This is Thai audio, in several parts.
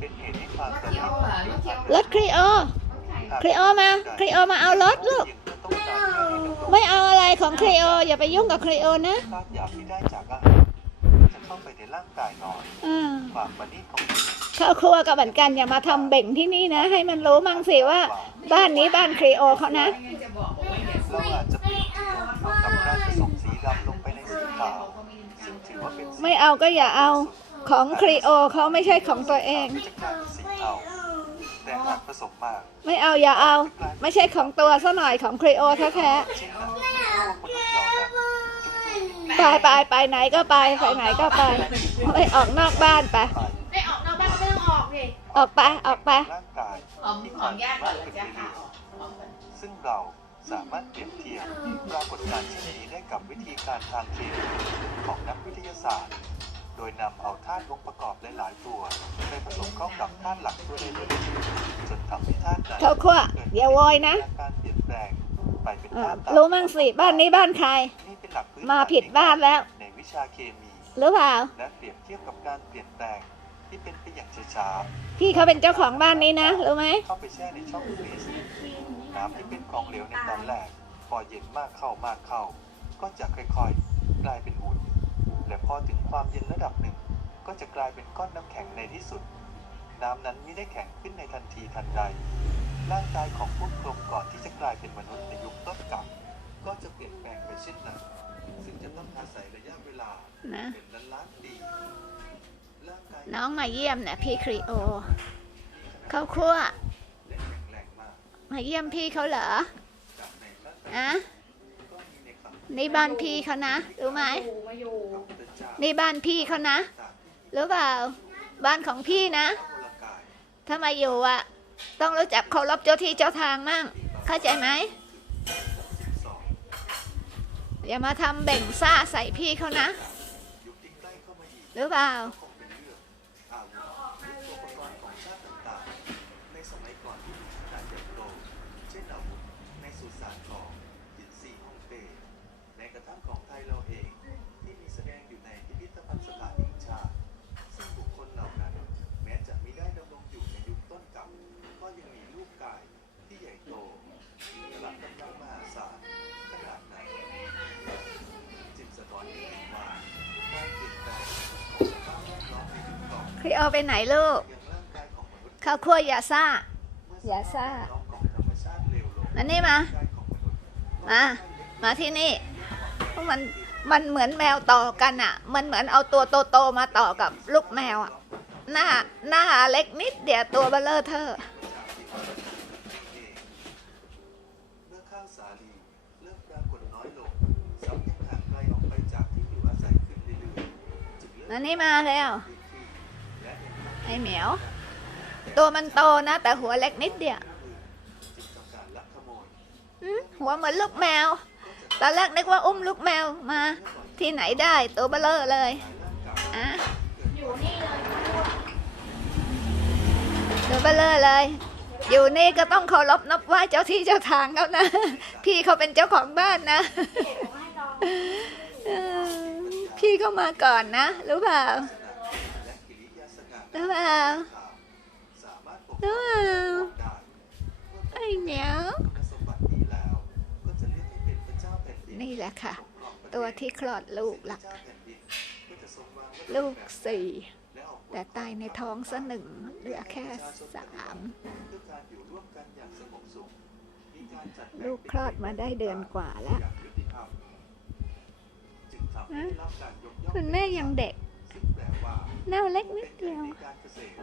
เป็นเหตุให้ความตระที่ยนัวกอะรถเที่ยวรถครีโอครีโอมาครีโอมาเอารถลูก ไม่เอาอะไรของครีโออย่าไปยุ่งกับครีโอนะธาตุหยาบที่ได้จากอาหารจะเข้าไปในร่างกายนอนอ่าความประณีตของเข้าครัวก็เหมือนกันอย่ามาทำเบ่งที่นี่นะ ให้มันรู้มั่งสิว่า บ้านนี้บ้านครีโอเขานะเราอาจจะเปรียบเทียบกับการผสมสีดำลงไปในสีขาวซึ่งถือว่าเป็นไม่เอาก็อย่าเอา ของครีโอเขาไม่ใช่ของตัวเองจะกลายเป็นสีเทาแต่หากผสมมากไม่เอาอย่าเอา ไม่ใช่ของตัวซะหน่อยของครีโอแท้เช่นนั้นพวกมนุษย์เหล่านั้นจุดๆไปไปไปไหนก็ไปไปไหนก็ไปไม่ออกนอกบ้านไป ไปไม่ออกนอกบ้านก็ไม่ต้องออกดิออกไปออกไป ร่างกายหอมหอมยากก่อนเลยจ้ะค่ะหอมก่อนซึ่งเราสามารถเปรียบเทียบปรากฏการณ์เช่นนี้ได้กับวิธีการทางเคมีของนักวิทยาศาสตร์ โดยนำเอาธาตุองค์ประกอบหลายๆตัวไปผสมเข้ากับธาตุหลักตัวใดตัวหนึ่งจนทำให้ธาตุนั้นเข้าครัวอย่าโวยนะเกิดการเปลี่ยนแปลงไปเป็นอ่าธาตุรู้มั่งสิบ้านนี้บ้านใครนี่เป็นหลักพื้นมาผิดบ้านแล้ว ในวิชาเคมีหรือเปล่าและเปรียบเทียบกับการเปลี่ยนแปลงที่เป็นไปอย่างช้าพี่เขาเป็นเจ้าของบ้านนี้นะรู้ไหมๆเข้าไปแช่ในช่องฟรีซน้ำที่เป็นของเหลวในตอนแรกพอเย็นมากเข้ามากเข้า ก็จะค่อยๆ กลายเป็นอุ่น และพอถึงความเย็นระดับหนึ่ง ก็จะกลายเป็นก้อนน้ำแข็งในที่สุด น้ำนั้นไม่ได้แข็งขึ้นในทันทีทันใด ร่างกายของพวกกลมก่อนที่จะกลายเป็นมนุษย์ในยุคต้นกลับก็จะเปลี่ยนแปลงไปเช่นนั้น ซึ่งจะต้องอาศัยระยะเวลานะเป็นล้านล้านๆปีร่างกายน้องมาเยี่ยมเนี่ยพี่ครีโอ เข้าครัวและแข็งแรงมากมาเยี่ยมพี่เขาเหรอจากในพระไตรอะก็มีในคำนี่บ้านพี่เขานะ รู้ไหม อยู่มาอยู่พระพุทธเจ้านี่บ้านพี่เขานะตามที่รู้เปล่า บ้านของพี่นะพระวรากายถ้ามาอยู่อะ ต้องรู้จักเคารพเจ้าที่เจ้าทางมั่ง เข้าใจไหมสิบสองอย่ามาทำเบ่งซ่าใส่พี่เขานะยุคที่ใกล้เข้ามาอีกรู้เปล่า เอาไปไหนลูกข้าวคั่วยาซ่ายาซ่าอันนี้มา มา มาที่นี่เพราะมันมันเหมือนแมวต่อกันอะ มันเหมือนเอาตัวโตๆมาต่อกับลูกแมวอะ หน้าหน้าเล็กนิดเดียวตัวเบลเลอร์เธอนั่นนี่มาแล้ว เห็นทางไอ้เหมียว ตัวมันโตนะ แต่หัวเล็กนิดเดียวหัวเหมือนลูกแมว ตอนแรกนึกว่าอุ้มลูกแมวมา ที่ไหนได้ตัวเบลเลอร์เลยอะตัวเบลเลอร์เลย อยู่นี่ก็ต้องเคารพนับไหว้เจ้าที่เจ้าทางเขานะ พี่เขาเป็นเจ้าของบ้านนะพี่ก็มาก่อนนะ รู้เปล่า และกิริยาสง่า รู้เปล่าสามารถปกรู้ป้อเปล่าไอ้เหมียวคุณสมบัติดีแล้วเรียกให้เป็นพระเจ้าแผ่นดินนี่แหละค่ะ ตัวที่คลอดลูกละพระเจ้าแผ่นดินก็จะลูกสี่แต่ตายในท้องซะหนึ่งเหลือแค่สามลูกคลอดมาได้เดือนกว่าแล้ว คุณแม่ยังเด็ก ซึ่งแปลว่าหน้าเล็กนิเป็ดนเดียวในการเกษตร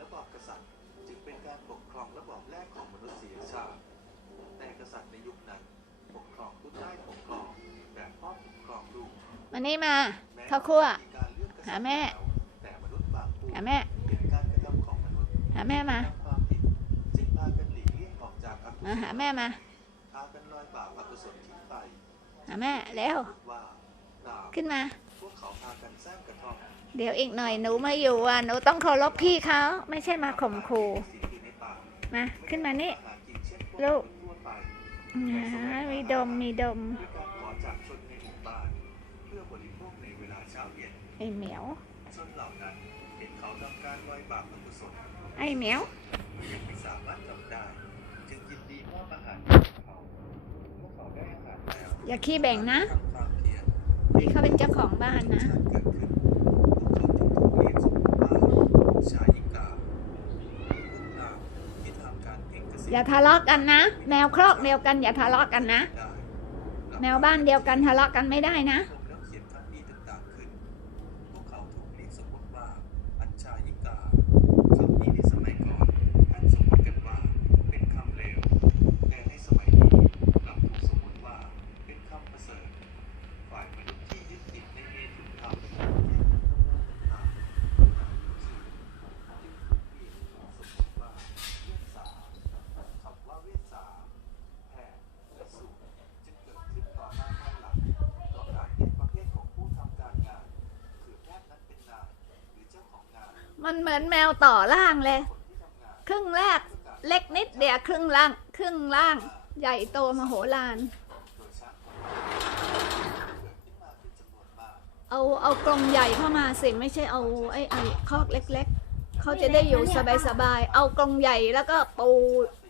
ระบอบกษัตริย์จึงเป็นการปกครองระบอบแรกของมนุษยชาติ แต่กษัตริย์ในยุคนั้นปกครองผู้ใต้ปกครองแบบพ่อปกครองลูกมานี่มาแม้เข้าครัวมีการเลือกกษัตริย์หาแม่แล้วแต่มนุษย์บางผู้หาแม่เห็นการกระทำของมนุษย์หาแม่มาทำความผิดจึงพากันหลีกเลี่ยงออกจากอกุศมาลหาแม่มาพากันลอยบาปอกุศลทิ้งไปหาแม่เร็วว่าดาวขึ้นมา พวกเขาพากันสร้างกระท่อมเดี๋ยวอีกหน่อยหนูมาอยู่อะหนูต้องเคารพพี่เขาไม่ใช่มาข่มขู่สิ่งอยู่ในป่ามาขึ้นมานี่ หากินเช่นพวกลูก ทั่วไปอ่ามีดมมีดมด้วยการขอจากชนในหมู่บ้านเพื่อบริโภคในเวลาเช้าเย็นไอ้เหมียว ชนเหล่านั้นเห็นเขาทำการลอยบาปอกุศสนไอ้เหมียวยังไม่สามารถจำได้ จึงยินดีมอบอาหารให้เขาเมื่อเขาได้อาหารแล้วอย่าขี้แบ่งนะ ทำความเพี ที่เขาเป็นเจ้าของบ้านนะ อย่าทะเลาะกันนะ แมวครอกเดียวกันอย่าทะเลาะกันนะ แมวบ้านเดียวกันทะเลาะกันไม่ได้นะ ชมแล้วเขียนคำนี้ต่างๆขึ้น พวกเขาถูกเรียกสมมติว่า อัญชายิกาคำนี้ในสมัยก่อนท่านสมมติกันว่าเป็นคำเลว แต่ในสมัยนี้กลับถูกสมมติว่าเป็นคำประเสริฐ ฝ่ายมนุษย์ที่ยึดติดในเมตุนธรรมที่มันทำที่จึงถูกเรียกสมมติว่าเวสสาคำว่าเวสสาแพทย์และสูตรจึงเกิดขึ้นต่อหน้าภายหลัง เพราะการแยกประเภทของผู้ทำการงาน คือแพทย์นั้นเป็นนายหรือเจ้าของงาน มันเหมือนแมวต่อล่างเลยคนที่ทำงานครึ่งแรกเล็กนิดเดียวครึ่งล่าง ครึ่งล่าง ใหญ่โตมโหฬารโดยช้างของเราเกิดขึ้นมาเป็นจำนวนมากเอาเอากรงใหญ่เข้ามาสิไม่ใช่เอาไอ้ไอ้คอกเล็ก ๆเขาจะได้อยู่สบายๆเอากรงใหญ่แล้วก็ปู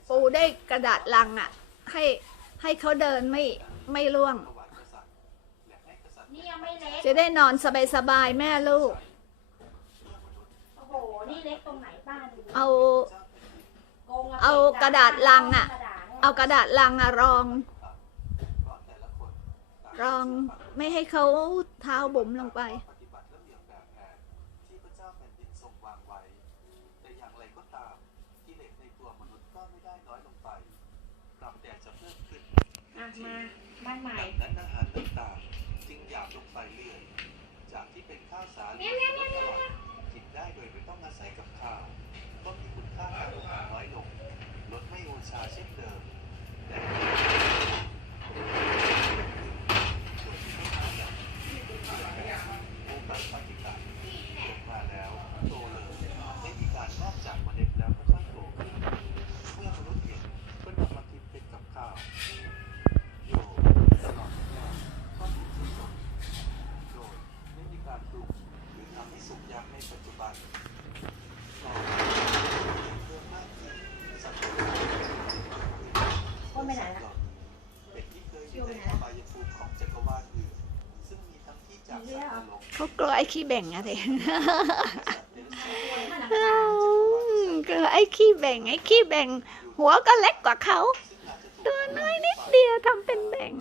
ปูได้กระดาษลังอะ ให้ให้เขาเดินไม่ไม่ร่วงถวายกษัตริย์และให้กษัตริย์นี่ยังไม่เล็กจะได้นอนสบายๆแม่ลูกโอ้โหนี่ เล็กตรงไหนบ้านเอา โกงเอากระดาษลังอะ กระดาษนี่ยเอากระดาษลังอะรองเพราะแต่ละคนต่างรองไม่ให้เขาเท้าบุ๋มลงไป ปฏิบัติระเบียบแบบแผนที่พระเจ้าแผ่นดินทรงวางไว้ แต่อย่างไรก็ตามกิเลสในตัวมนุษย์ก็ไม่ได้น้อยลงไปกลับแต่จะเพิ่มขึ้นอะมาบ้านใหม่ดังนั้นอาหารต่างๆ จึงหยาบลงไปเรื่อย จากที่เป็นข้าวสาลีที่อร่อยกินได้โดย ช้กับข้าวก็มีคุณค่าทางอาหารน้อยลงลดไม่โอชาเช่นเดิมแต่โดยที่ไม่หาแบบโอกาสปฏิบัติเกิดมาแล้วโตเลยไม่มีการนอกจากเมล็ดแล้วค่อยๆโตขึ้นเมื่อมนุษย์เห็นก็นำมากินเป็นกับข้าวโยตลอดแรกก็ถูกที่สุดโดยไม่มีการปรุงหรือทำให้สุกยากในปัจจุบันต่อมาเพิ่มมากขึ้นสัตว์ คนไปไหนล่ะ เป็นที่เคยอยู่ในอบายภูมิของจักรวาลอื่นซึ่งมีทั้งที่จากสัตว์นรก เขากลัว ไอ้ขี้แบ่งอะเด็สัตว์เกลัวไอ้ขี้แบ่งไอ้ขี้แบ่ง หัวก็เล็กกว่าเขา ตัวน้อยนิดเดียวทำเป็นแบ่ง